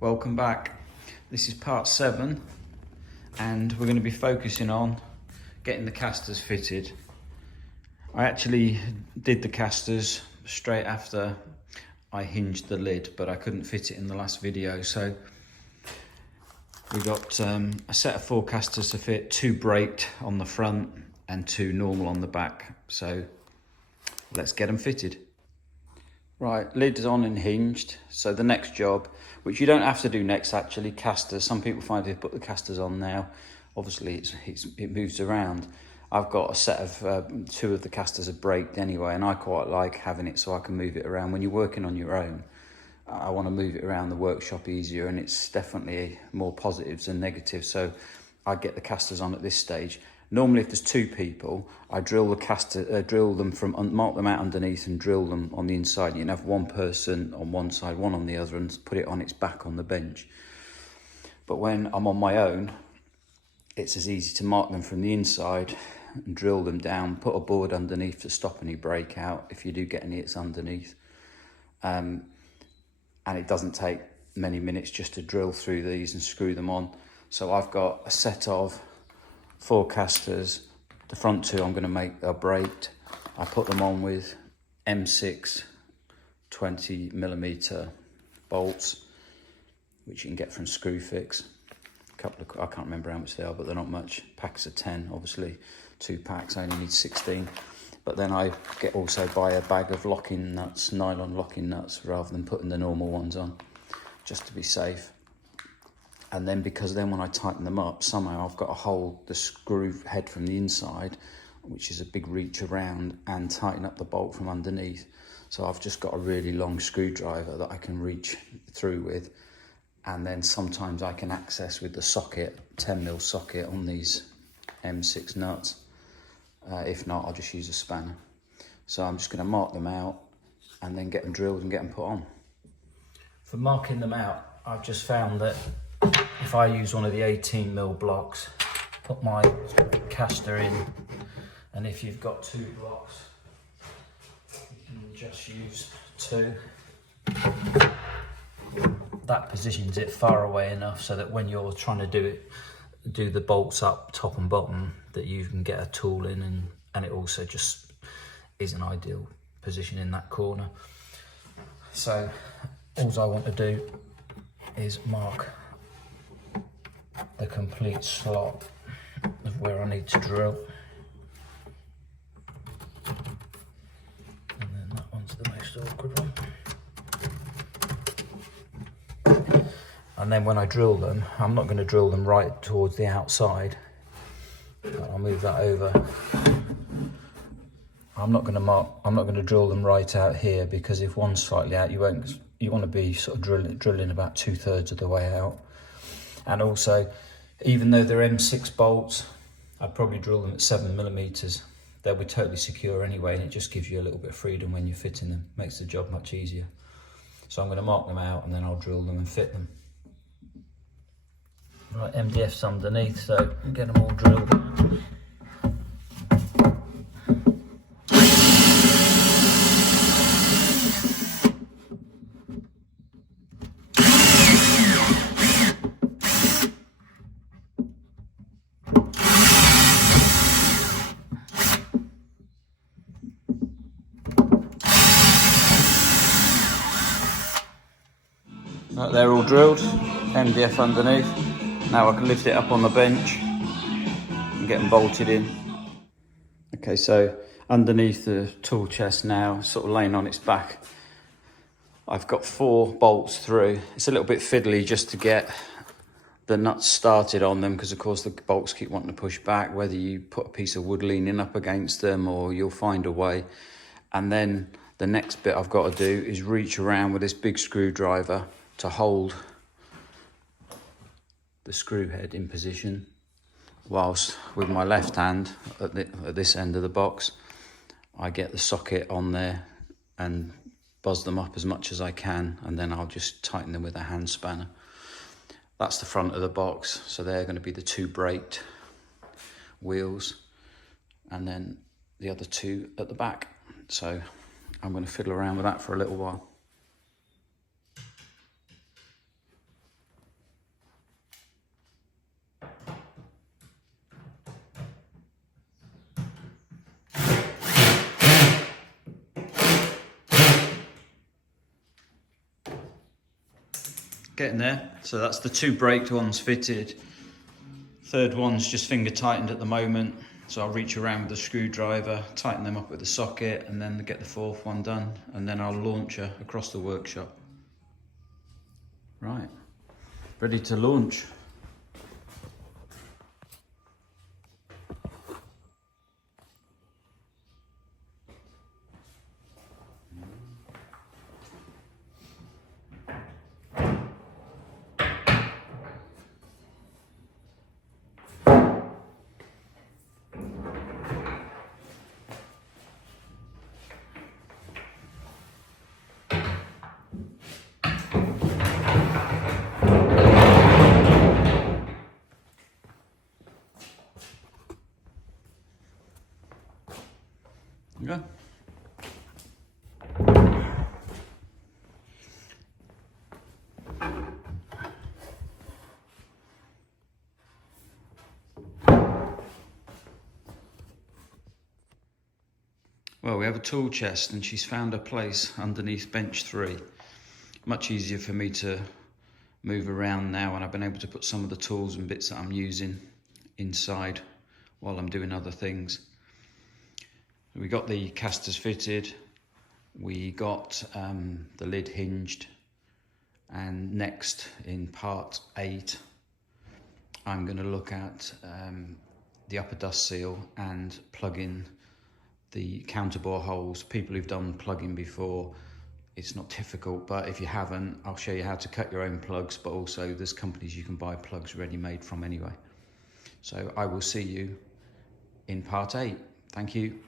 Welcome back. This is part 7 and we're going to be focusing on getting the castors fitted. I actually did the castors straight after I hinged the lid, but I couldn't fit it in the last video, so we got a set of 4 castors to fit, 2 braked on the front and 2 normal on the back. So let's get them fitted. Right, lid is on and hinged. So the next job, which you don't have to do next actually, castors. Some people find they put the castors on now. Obviously it moves around. I've got a set of 2 of the castors are braked anyway, and I quite like having it so I can move it around. When you're working on your own, I want to move it around the workshop easier, and it's definitely more positives than negatives. So I get the castors on at this stage. Normally, if there's 2 people, I drill them mark them out underneath and drill them on the inside. You can have one person on one side, one on the other, and put it on its back on the bench. But when I'm on my own, it's as easy to mark them from the inside and drill them down, put a board underneath to stop any breakout if you do get any hits underneath. And it doesn't take many minutes just to drill through these and screw them on. So I've got a set of 4 castors. The front 2 I'm going to make are braked. I put them on with M6 20mm bolts, which you can get from Screwfix. I can't remember how much they are, but they're not much. Packs of 10, obviously 2 packs, I only need 16. But then I also buy a bag of locking nuts, nylon locking nuts, rather than putting the normal ones on, just to be safe. And then because then when I tighten them up, somehow I've got to hold the screw head from the inside, which is a big reach around, and tighten up the bolt from underneath. So I've just got a really long screwdriver that I can reach through with. And then sometimes I can access with the socket, 10mm socket on these M6 nuts. If not, I'll just use a spanner. So I'm just going to mark them out and then get them drilled and get them put on. For marking them out, I've just found that if I use one of the 18mm blocks, put my caster in, and if you've got 2 blocks, you can just use 2. That positions it far away enough so that when you're trying to do the bolts up top and bottom, that you can get a tool in, and it also just is an ideal position in that corner. So all I want to do is mark the complete slot of where I need to drill, and then that one's the most awkward one. And then when I drill them, I'm not going to drill them right towards the outside. I'll move that over. I'm not going to drill them right out here, because if one's slightly out, you want to be sort of drilling about 2/3 of the way out. And also, even though they're M6 bolts, I'd probably drill them at 7mm. They'll be totally secure anyway, and it just gives you a little bit of freedom when you're fitting them. Makes the job much easier. So I'm going to mark them out and then I'll drill them and fit them. Right, MDF's underneath, so get them all drilled. Right, they're all drilled, MDF underneath. Now I can lift it up on the bench and get them bolted in. Okay, so underneath the tool chest now, sort of laying on its back, I've got 4 bolts through. It's a little bit fiddly just to get the nuts started on them, because of course the bolts keep wanting to push back, whether you put a piece of wood leaning up against them or you'll find a way. And then the next bit I've got to do is reach around with this big screwdriver to hold the screw head in position, whilst with my left hand at this end of the box, I get the socket on there and buzz them up as much as I can, and then I'll just tighten them with a hand spanner. That's the front of the box, so they're going to be the 2 braked wheels, and then the other 2 at the back. So I'm going to fiddle around with that for a little while. getting there. So that's the 2 braked ones fitted. Third one's just finger tightened at the moment. So I'll reach around with a screwdriver, tighten them up with a socket, and then get the 4th one done. And then I'll launch her across the workshop. Right, ready to launch. Go. Well, we have a tool chest and she's found a place underneath bench 3. Much easier for me to move around now, and I've been able to put some of the tools and bits that I'm using inside while I'm doing other things. We got the castors fitted, we got the lid hinged, and next in part 8 I'm going to look at the upper dust seal and plugging the counterbore holes. People who've done plugging before, it's not difficult, but if you haven't, I'll show you how to cut your own plugs, but also there's companies you can buy plugs ready-made from anyway. So I will see you in part 8. Thank you.